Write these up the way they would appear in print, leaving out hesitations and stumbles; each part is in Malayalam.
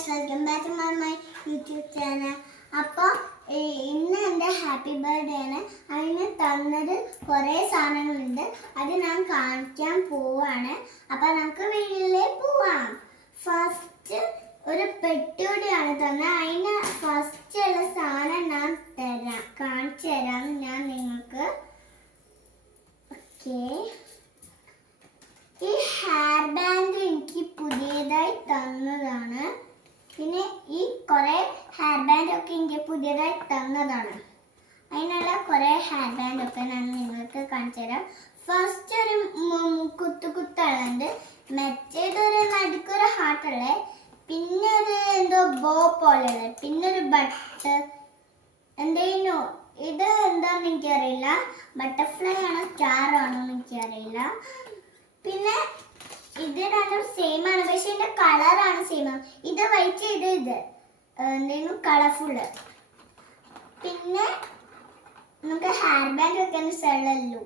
Guys, welcome back to my YouTube channel. അപ്പോൾ ഇന്ന് എൻ്റെ ഹാപ്പി ബർത്ത്ഡേ ആണ്. അതിന് തന്നത് കുറേ സാധനങ്ങളുണ്ട്. അത് ഞാൻ കാണിക്കാൻ പോവാണ്. അപ്പോൾ നമുക്ക് വീട്ടിലേക്ക് പോവാം. ഫസ്റ്റ് ഒരു പെട്ടിയോടെയാണ് തന്നത്. അതിന് ഫസ്റ്റ് ഉള്ള സാധനം ഞാൻ കാണിച്ചു തരാം ഞാൻ നിങ്ങൾക്ക്. ഓക്കെ, ഈ ഹെയർ ബാൻഡ് എനിക്ക് പുതിയതായി തന്നതാണ്. പിന്നെ ഈ കുറേ ഹെയർ ബാൻഡ് ഒക്കെ എനിക്ക് പുതിയതായി തന്നതാണ്. അതിനുള്ള കുറേ ഹെയർ ബാൻഡ് ഒക്കെ ഞാൻ നിങ്ങൾക്ക് കാണിച്ചു തരാം. ഫസ്റ്റ് ഒരു കുത്തുകളുണ്ട്, മറ്റേതൊരു നടുക്കൊരു ഹാർട്ടുള്ളത്, പിന്നെ ഒരു എന്തോ ബോ പോലെയുള്ളത്, പിന്നെ ഒരു ബട്ട് എന്തേനോ. ഇത് എന്താണെന്ന് എനിക്കറിയില്ല, ബട്ടർഫ്ലൈ ആണോ സ്റ്റാർ ആണോ എന്ന് എനിക്കറിയില്ല. പിന്നെ ഇത് രണ്ടും സെയിം ആണ്, പക്ഷെ ഇതിന്റെ കളറാണ് സെയിം. ഇത് വൈറ്റ്, ഇത് എന്തെങ്കിലും കളർഫുള്ള്. പിന്നെ നമുക്ക് ഹെയർ ബാൻഡ് വെക്കാൻ സ്ഥലമല്ലോ.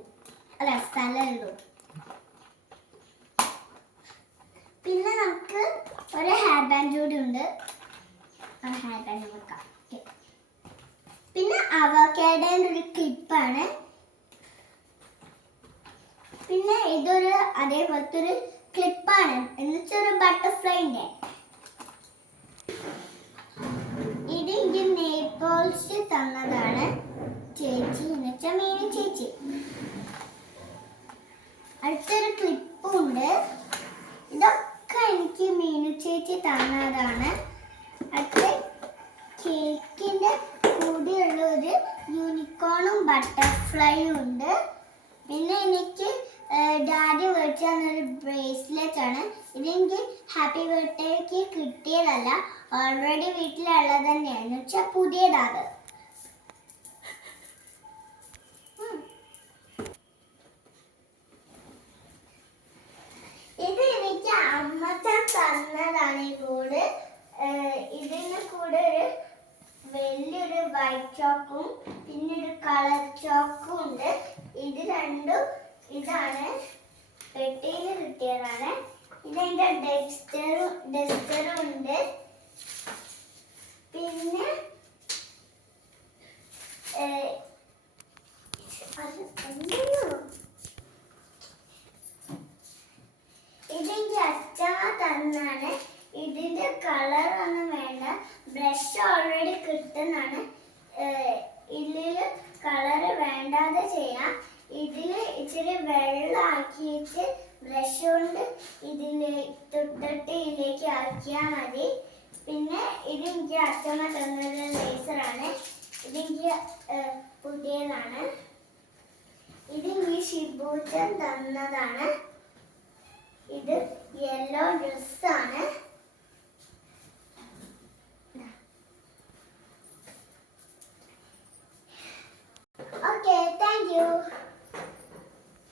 പിന്നെ നമുക്ക് ഒരു ഹെയർ ബാൻഡ് കൂടി ഉണ്ട്. ഹെയർ ബാൻഡ് വെക്കാം. പിന്നെ അവക്കാഡോയുടെ ഒരു ക്ലിപ്പാണ്. പിന്നെ ഇതൊരു അതേപോലത്തെ ഒരു ക്ലിപ്പാണ്, എന്നുവെച്ചൊരു ബട്ടർഫ്ലൈൻ്റെ. ഇത് എനിക്ക് നേപ്പോൾസ് തന്നതാണ് ചേച്ചി, എന്നുവെച്ചാൽ മീനു ചേച്ചി. അടുത്തൊരു ക്ലിപ്പും ഉണ്ട്. ഇതൊക്കെ എനിക്ക് മീനു ചേച്ചി തന്നതാണ്. അടുത്ത കേക്കിൻ്റെ കൂടെയുള്ള ഒരു യൂണിക്കോണും ബട്ടർഫ്ലൈയും ഉണ്ട്. പിന്നെ എനിക്ക് ഡാഡി മേടിച്ചു തന്നൊരു ബ്രേസ്ലെറ്റ് ആണ്. ഇതെനിക്ക് ഹാപ്പി ബർത്ത്ഡേക്ക് കിട്ടിയതല്ല, ഓൾറെഡി വീട്ടിലുള്ളത് തന്നെയാണ്, എന്ന് വെച്ചാൽ പുതിയതാണ്. ഇത് എനിക്ക് അമ്മച്ചൻ തന്നതാണ്. ഈ കൂട്, ഇതിന് കൂടെ ഒരു വലിയൊരു വൈറ്റ് ചോക്കും പിന്നെ ഒരു കളർ ചോക്കും ഉണ്ട്. ഇത് രണ്ടും ഇതാണ് പെട്ടിയിൽ കിട്ടിയതാണ്. ഇതിൻ്റെ ഡസ്റ്ററും ഉണ്ട്. പിന്നെ ഇതെനിക്ക് അച്ഛമ്മ തന്നാണ്. ഇതിന്റെ കളർ ഒന്നും വേണ്ട, ബ്രഷ് ഓൾറെഡി കിട്ടുന്നതാണ്. ഇതില് കളറ് വേണ്ടാതെ ചെയ്യാം. ഇതില് ഇച്ചിരി വെള്ളമാക്കിയിട്ട് ബ്രഷ് കൊണ്ട് ഇതിലേക്ക് ആക്കിയാൽ മതി. പിന്നെ ഇതെനിക്ക് അച്ഛമ്മ തന്നൊരു ലേസറാണ്. ഇതെനിക്ക് പുതിയതാണ്. ഇതെനിക്ക് ഷിബൂച്ചൻ തന്നതാണ്. ഇത് യെല്ലോ ഡ്രസ്സാണ്.